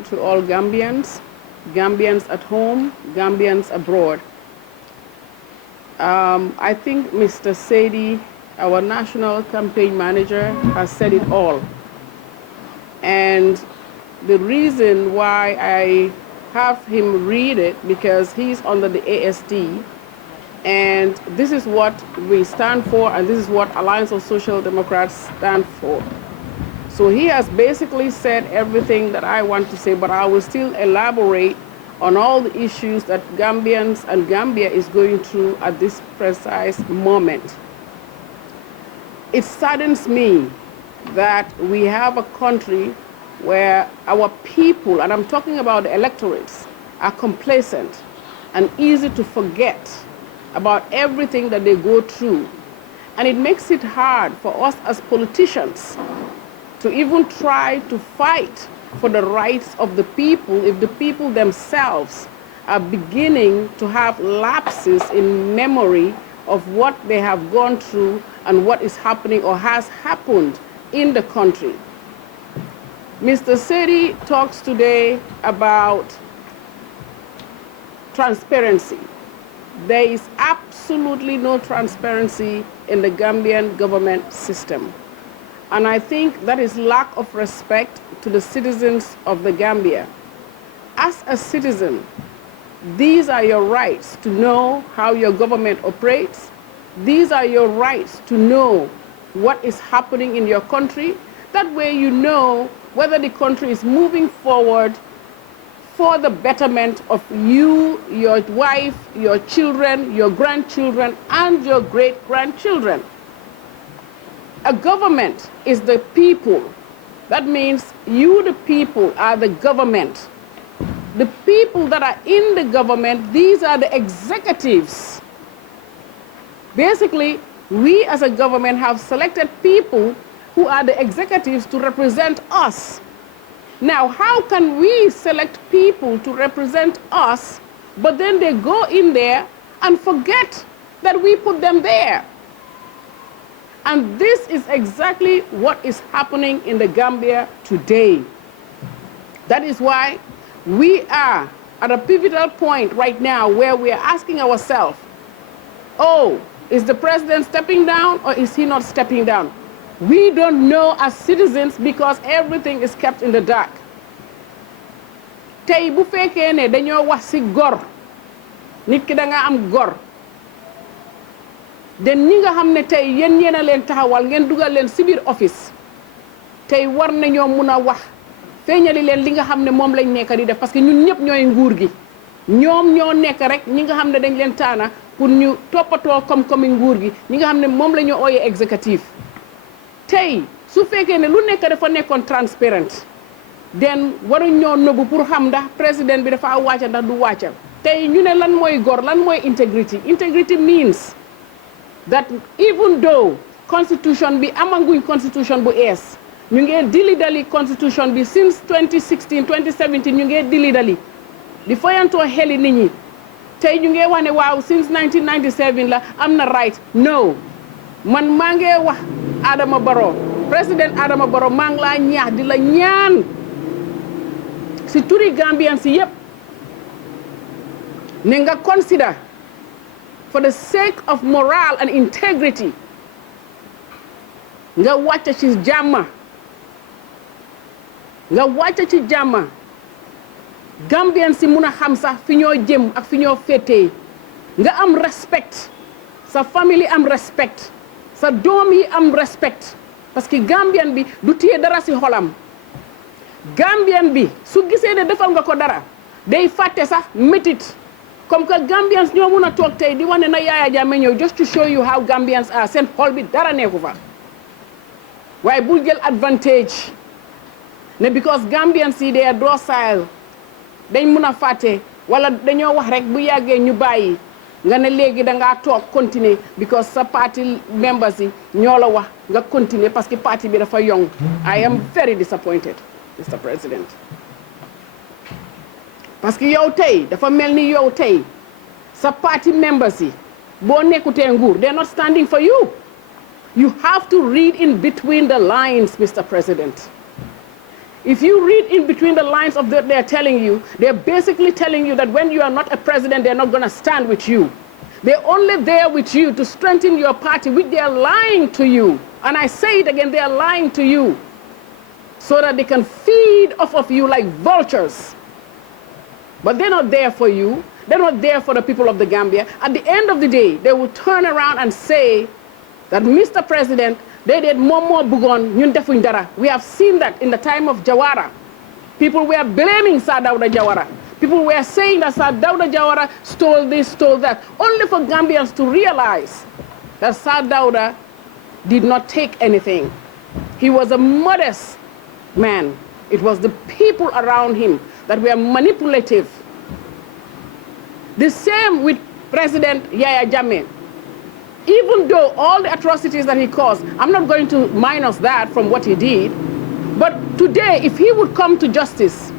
afternoon to all Gambians, Gambians at home, Gambians abroad. I think Mr. Sadi, our national campaign manager, has said it all. And the reason why I have him read it, because he's under the ASD, and this is what we stand for, and this is what Alliance of Social Democrats stand for. So he has basically said everything that I want to say, but I will still elaborate on all the issues that Gambians and Gambia is going through at this precise moment. It saddens me that we have a country where our people, and I'm talking about the electorates, are complacent and easy to forget about everything that they go through. And it makes it hard for us as politicians to even try to fight for the rights of the people if the people themselves are beginning to have lapses in memory of what they have gone through and what is happening or has happened in the country. Mr. Sadi talks today about transparency. There is absolutely no transparency in the Gambian government system. And I think that is lack of respect to the citizens of the Gambia. As a citizen, these are your rights to know how your government operates. These are your rights to know what is happening in your country. That way you know whether the country is moving forward for the betterment of you, your wife, your children, your grandchildren, and your great-grandchildren. A government is the people. That means you, the people, are the government. The people that are in the government, these are the executives. Basically, we as a government have selected people who are the executives to represent us. Now, how can we select people to represent us, but then they go in there and forget that we put them there? And this is exactly what is happening in the Gambia today. That is why we are at a pivotal point right now where we are asking ourselves, oh, is the president stepping down or is he not stepping down? We don't know as citizens because everything is kept in the dark. Tey bu fekkee ne dañoo wax ci gor nit ki da nga am gor den ñi nga xam ne tey yéen ñeena leen taxawal ngeen dugal leen ci biir office tey war nañoo mun a wax feeñali leen li nga xam ne moom lañ nekk di def parce que ñun ñëpp ñooy nguur gi ñoom ñoo nekk rek ñi nga xam ne dañ leen taana pour ñu toppatoo comme nguur gi ñi nga xam ne moom la ñu ooyee exécutif tey su fekkee ne lu nekk dafa nekkoon transparent den waruñ ñoo nëbbu pour xam ndax président bi dafa wàcca ndax du wàcca tey ñu ne lan mooy gor lan mooy integrity. Integrity means that even though constitution bi amanguñ constitution bu ees ñu ngee dili-dali constitution bi since 2016 2017 ñu ngee dili-dali di foyantoo xeli nit ñi tey ñu ngee wax ne waaw since 1997 la am na right. No, man maa ngee wax Adama Barrow, President Adama Barrow, maa ngi laa ñaax di la ñaan si turi Gambian si yépp ne nga consider for the sake of morale and integrity nga wàcc ci jàmm nga wàcc ci jàmm Gambian si mun a xam sax fi ñoo jëm ak fi ñoo féetee nga am respect sa famille am respect sa doom yi am respect parce que Gambian bi du téye dara si xolam Gambian bi su gisee ne defal nga ko dara day fàtte sax métit comme que Gambians ñoo mun a toog tey di wane na Yahya Jammeh ñëw just to show you how Gambians are seen xol bi dara nekku fa waaye bul jël advantage ne because Gambians yi they are docile dañ mun a fàtte wala dañoo wax rek bu yàggee ñu bàyyi nga ne léegi da ngaa toog continuer because sa party members yi ñoo la wax nga continuer parce que parti bi dafa young. I am very disappointed, Mr. President. parce que yow tey dafa mel ni yow tey sa party members yi boo nekkutee nguur they're not standing for you. You have to read in between the lines, Mr. President. If you read in between the lines of what they're telling you, they're basically telling you that when you are not a president, they're not going to stand with you. They're only there with you to strengthen your party, which they're lying to you. And I say it again, they're lying to you so that they can feed off of you like vultures. But they're not there for you. They're not there for the people of the Gambia. At the end of the day, they will turn around and say that, Mr. President, they did more bugon, ñun defuñ dara. We have seen that in the time of Jawara. People were blaming Sir Dawda Jawara. People were saying that Sir Dawda Jawara stole this, stole that, only for Gambians to realize that Sir Dawda did not take anything. He was a modest man. It was the people around him that were manipulative. The same with President Yahya Jammeh. Even though all the atrocities that he caused, I'm not going to minus that from what he did, but today, if he would come to justice,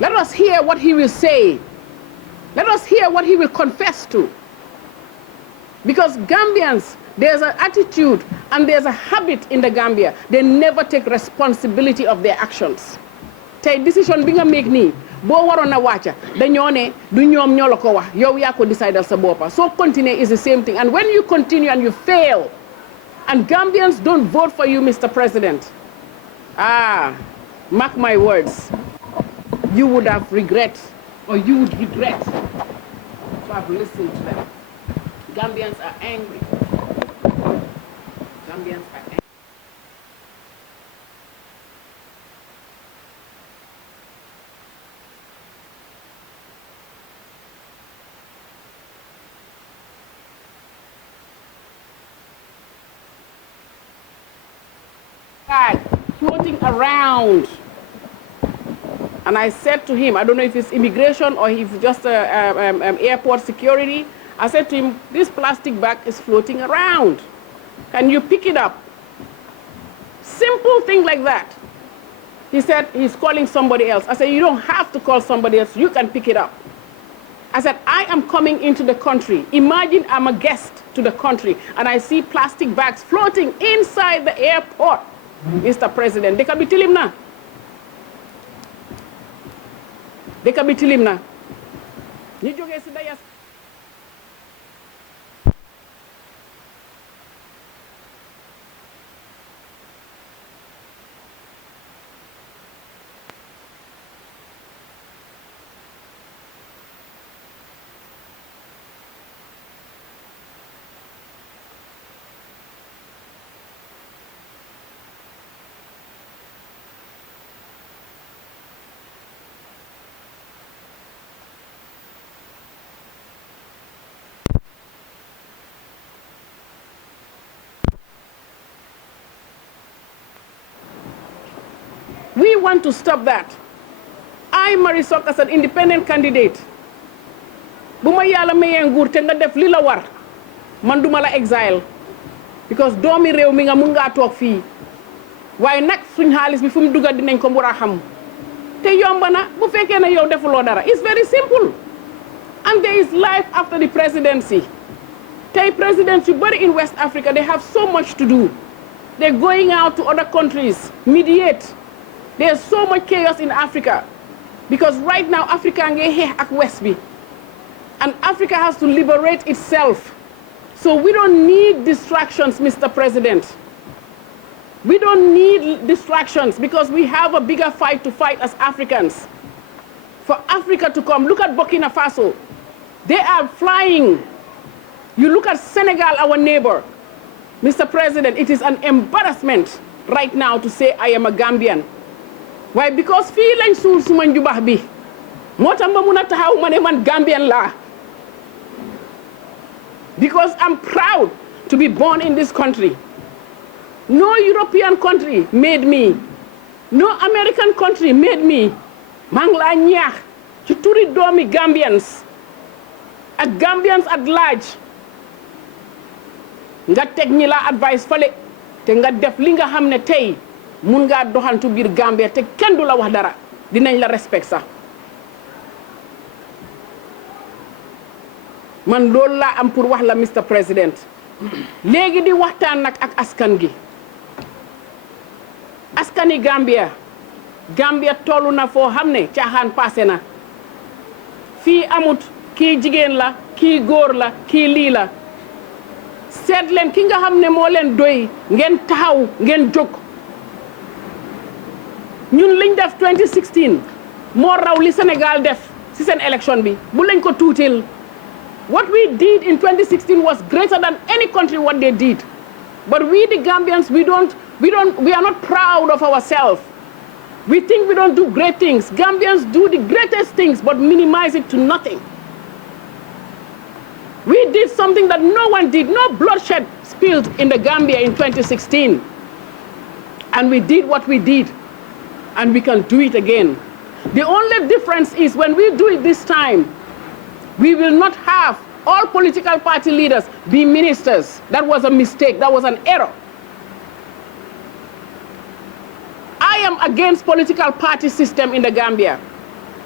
let us hear what he will say. Let us hear what he will confess to. Because Gambians, there's an attitude and there's a habit in the Gambia. They never take responsibility of their actions. Take decision being a make ni. Bo waro na wacha. Dañoo ne du ñoom ñoo la ko wax. Yow yaa ko decidal sa bopa. So continue is the same thing. And when you continue and you fail, and Gambians don't vote for you, Mr. President, mark my words, you would have regret, or you would regret to have listened to them. Gambians are angry. Gambians are angry. Floating around, and I said to him, I don't know if it's immigration or if it's just airport security. I said to him, this plastic bag is floating around. Can you pick it up? Simple thing like that. He said he's calling somebody else. I said, you don't have to call somebody else. You can pick it up. I said, I am coming into the country. Imagine I'm a guest to the country and I see plastic bags floating inside the airport. Mr. President, they can be telling na. They can be telling na. We want to stop that. I, Marie Sock, as an independent candidate, buma yalla maye nguur te nga def li la war, man duma la exile, because doomi réew mi nga mun nga tok fi. Waye nak suñ xaliss bi fum dugga dinañ ko mura xam. Te yomba na bu fekkee na yow defuloo dara. It's very simple. And there is life after the presidency. Tay presidents yu bari in West Africa, they have so much to do. They're going out to other countries, mediate. There's so much chaos in Africa because right now Africa is here at Westby and Africa has to liberate itself. So we don't need distractions, Mr. President. We don't need distractions because we have a bigger fight to fight as Africans. For Africa to come, look at Burkina Faso. They are flying. You look at Senegal, our neighbor. Mr. President, it is an embarrassment right now to say I am a Gambian. Why? Because fii lañ suul suma njubax bi moo tax ma mun a taxaw ma ne man Gambian laa. Because I'm proud to be born in this country. No European country made me. No American country made me. maa ngi laa ñaax ci turi doomi Gambians ak Gambians at large nga teg ñi la advice fale te nga def li nga xam ne tey mun ngaa doxantu biir Gambia te kenn du la wax dara dinañ la respect sax man loolu laa am pour wax la Mr. President léegi di waxtaan nag ak askan gi askani Gambia Gambia tollu na foo xam ne caaxaan passé na fii amut kii jigéen la kii góor la kii lii la seet leen ki nga xam ne moo leen doy ngeen taxaw ngeen jóg ñun liñ def 2016 moo raw li Senegal def ci seen élection bi bu lañ ko tuutil what we did in 2016 was greater than any country what they did but we the Gambians we are not proud of ourselves. We think we don't do great things. Gambians do the greatest things but minimize it to nothing. We did something that no one did. No bloodshed spilled in the Gambia in 2016. And we did what we did. And we can do it again. The only difference is when we do it this time, we will not have all political party leaders be ministers. That was a mistake. That was an error. I am against political party system in the Gambia.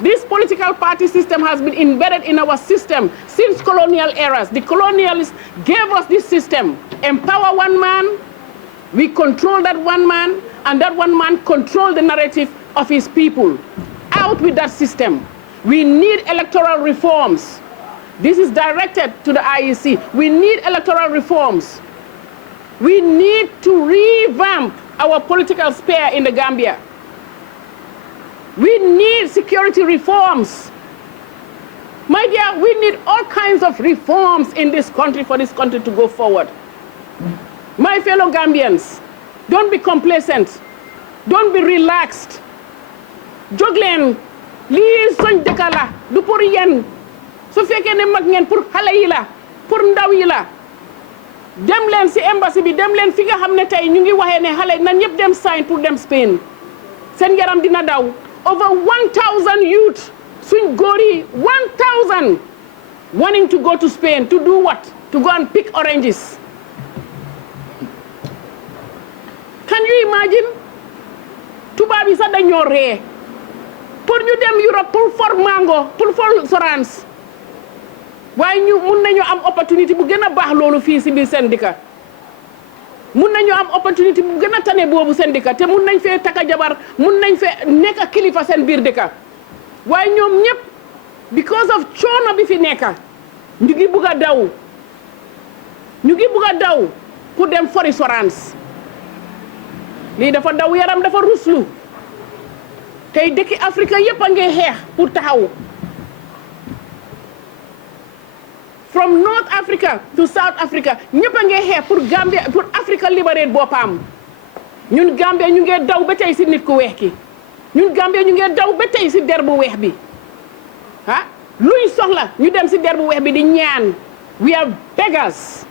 This political party system has been embedded in our system since colonial eras. The colonialists gave us this system. Empower one man, we control that one man, and that one man control the narrative of his people. Out with that system. We need electoral reforms. This is directed to the IEC. We need electoral reforms. We need to revamp our political sphere in the Gambia. We need security reforms. My dear, we need all kinds of reforms in this country for this country to go forward. My fellow Gambians, don't be complacent. Don't be relaxed. Joglen, li soñ dëkk la du pour yéen su fekkee ne mag ngeen pour xale yi la pour ndaw yi la dem leen si embassy bi dem leen fi nga xam ne tey ñu ngi waxee ne xale na ñëpp dem sign pour dem Spain seen yaram dina daw over 1000 youth suñ góor yi 1000 wanting to go to Spain to do what? To go and pick oranges. Can you imagine? tubaab yi sax dañoo ree pour ñu dem Europe pour for mango pour for orange waaye ñu mun nañu am opportunité bu gën a baax loolu fii si biir seen dëkk mun nañu am opportunité bu gën a tane boobu seen dëkk te mun nañ fee taka jabar mun nañ fee nekk kilifa seen biir dëkk waaye ñoom ñëpp because of coono bi fi nekk ñu ngi bugg a daw pour dem fori orange lii dafa daw yaram dafa ruslu tey dëkki Afrique yëpp a ngi xeex pour taxaw from North Africa to South Africa ñëpp a ngi xeex pour Gambia pour Africa libérate boppam ñun Gambia ñu ngi daw ba tey si nit ku weex ki ñun Gambia ñu ngi daw ba tey si der bu weex bi ah luñ soxla ñu dem si der bu weex bi di ñaan we are beggars.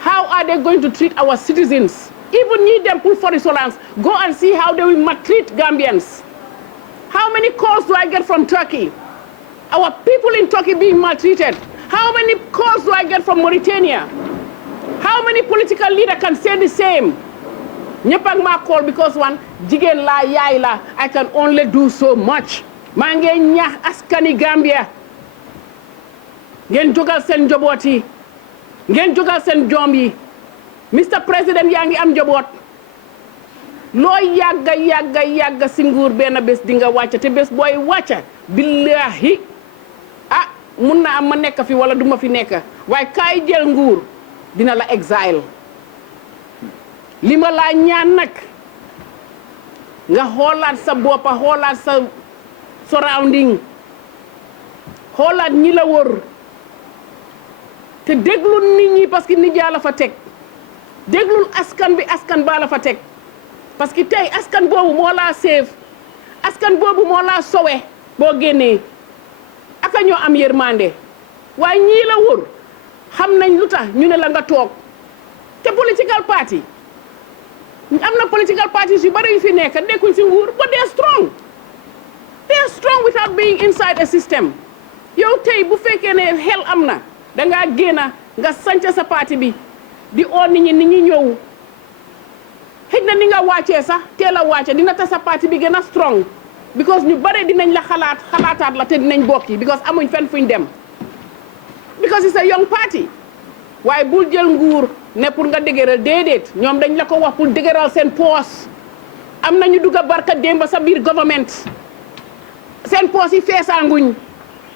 How are they going to treat our citizens? Even need them pour forestolans. Go and see how they will maltreat Gambians. How many calls do I get from Turkey? Our people in Turkey being maltreated. How many calls do I get from Mauritania? How many political leaders can say the same? Ñëpp ak ma call because one jigéen la yaay la I can only do so much. maa ngi ñaax askani Gambia ngeen jógal seen njaboot yi ngeen jógal seen doom yi Mr. President yaa ngi am njaboot loo yàgga si nguur benn bés di nga wàcca te bés booy wàcca billahi ah mun na am ma nekk fi wala duma fi nekk waaye kaay jël nguur dina la exile li ma laa ñaan nag nga xoolaat sa boppa xoolaat sa surrounding xoolaat ñi la wër te déglul nit ñi parce que nit yaa la fa teg déglul askan bi askan baa la fa teg parce que tey askan boobu moo laa save askan boobu moo laa sowe boo génnee aka ñoo am yërmande waaye ñii la wër xam nañ lu tax ñu ne la nga toog te political party am na political parties yu bari yu fi nekk nekkuñ si nguur but they are strong without being inside a system yow tey bu fekkee ne xel am na dangaa génna nga sanca sa parti bi di oo nit ñi ñëw xëj na ni nga wàccee sax teel a wàcce dina tax sa parti bi gën a strong because ñu bare dinañ la xalaataat la te dinañ bokki because amuñ fenn fuñ dem because it's a young party waaye bul jël nguur ne pour nga dëgëral déedéet ñoom dañ la ko wax pour dëgëral seen poos am nañu dugga barka démba sa biir government seen poos yi feesaanguñ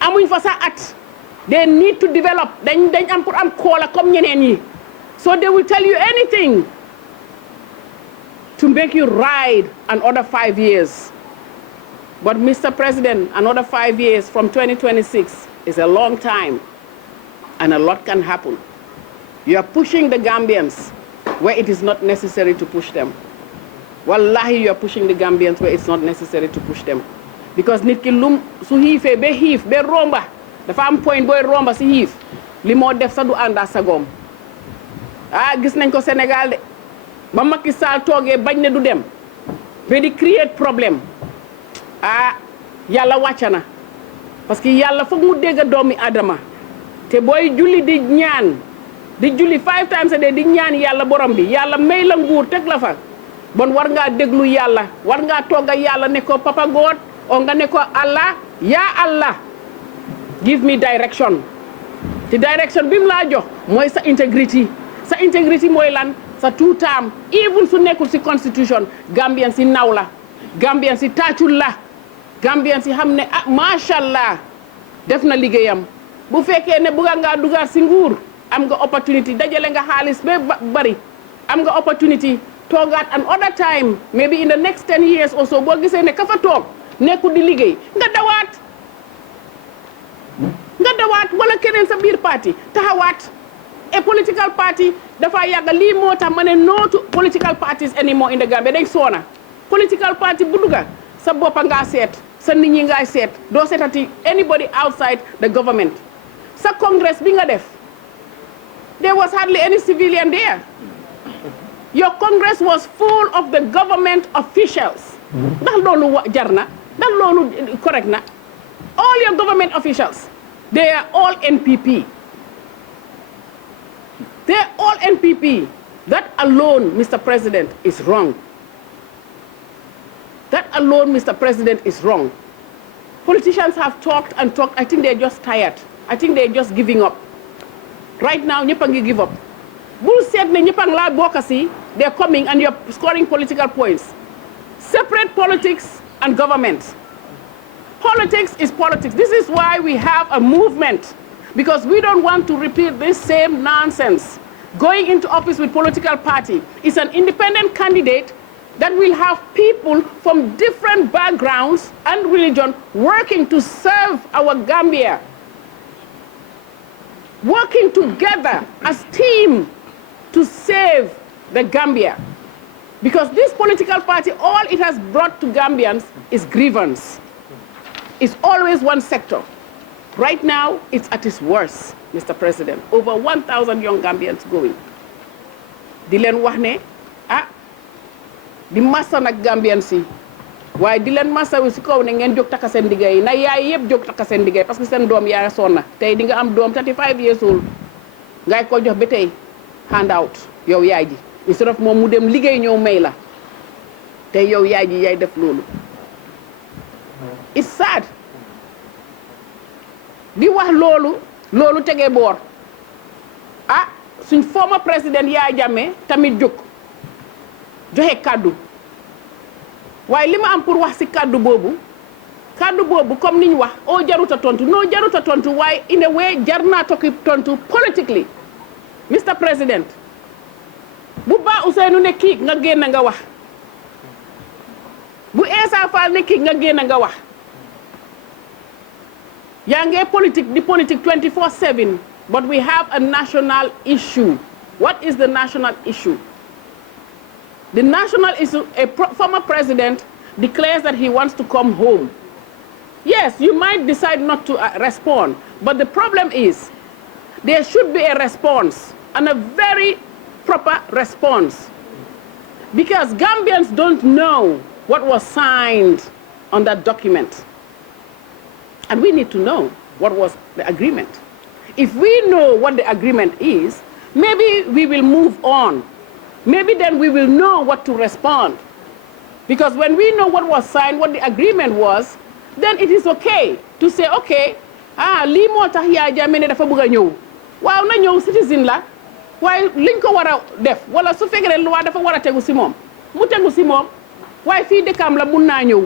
amuñ fa sa at they need to develop dañ am pour am koola comme ñeneen yi so they will tell you anything to make you ride another 5 years. But Mr. President, another 5 years from 2026 is a long time, and a lot can happen. You are pushing the Gambians where it is not necessary to push them. Wallahi, you are pushing the Gambians where it's not necessary to push them. Because nit ki lum su hiifee ba hiif ba romba dafa am point booy romba si hiif li moo def sa du ànd ak sagoom gis nañ ko Sénégal de ba Macky Sall toogee bañ ne du dem ba di create problème yàlla wàcca na parce que yàlla foog mu dégg doomi Adama te booy julli di ñaan di julli 5 times a day di ñaan yàlla borom bi yàlla may la nguur teg la fa bon war ngaa déglu yàlla war ngaa tooga yàlla ne ko Papa God o nga ne ko Allah ya Allah give me direction te direction bi mu laa jox mooy sa integrity mooy lan sa two term even su nekkul si constitution Gambian si naw la Gambian si taacul la Gambian si xam ne macha allah def na liggéeyam bu fekkee ne bëgga ngaa dugaat si nguur am nga opportunity dajale nga xaalis ba bari am nga opportunity toogaat an other time maybe in the next 10 years or so boo gisee ne ka fa toog nekkul di liggéey nga dawaat wala keneen sa biir parti taxawaat a political party dafa yàgga lii moo tax ma ne no to political parties anymore in the Gambia dañ soona political party bu dugga sa boppa ngaa seet sa nit ñi ngay seet doo seetati anybody outside the government sa congress bi nga def there was hardly any civilian there your congress was full of the government officials ndax loolu jar na ndax loolu correct na all your government officials they are all NPP. They're all NPP. That alone, Mr. President, is wrong. That alone, Mr. President, is wrong. Politicians have talked and talked. I think they're just tired. I think they're just giving up. Right now, ñëpp a ngi give up. Bul seet ne ñëpp a ngi laa bokk si, they're coming and you're scoring political points. Separate politics and government. Politics is politics. This is why we have a movement, because we don't want to repeat this same nonsense. Going into office with political party is an independent candidate that will have people from different backgrounds and religion working to serve our Gambia, working together as team to save the Gambia. Because this political party, all it has brought to Gambians is grievance. It's always one sector. Right now, it's at its worst, Mr. President. Over 1,000 young Gambians going. Di leen wax ne di massa nag Gambians yi waaye di leen massa wi si kaw ne ngeen jóg takka seen liggéey na yaay yëpp jóg takka seen liggéey parce que seen doom yaa sonna tey di nga am doom 35 years old ngay ko jox ba tey handout yow yaay ji instead of moom mu dem liggéey ñëw may la tey yow yaay ji yaay def loolu. It's sad. Di wax loolu tegee boor suñ former président Yahya Jammeh tamit jóg joxe kaddu waaye li ma am pour wax si kaddu boobu comme niñ wax jaruta tontu jaruta tontu waaye in a way jar naa tontu politically. Mr. President bu Ba Ousseynou ne kii nga génn nga wax bu Essa Fall ne kii nga génn nga wax yaa ngi politique 24/7, but we have a national issue. What is the national issue? The national issue, a former president declares that he wants to come home. Yes, you might decide not to respond, but the problem is there should be a response, and a very proper response. Because Gambians don't know what was signed on that document. And we need to know what was the agreement. If we know what the agreement is, maybe we will move on. Maybe then we will know what to respond. Because when we know what was signed, what the agreement was, then it is okay to say, okay, lii moo tax Yahya Jammeh ne dafa bëgg a ñëw waaw na ñëw citizen la waaye liñ ko war a def wala su fekkee ne loi dafa war a tegu si moom mu tegu si moom waaye fii dëkkam la mun naa ñëw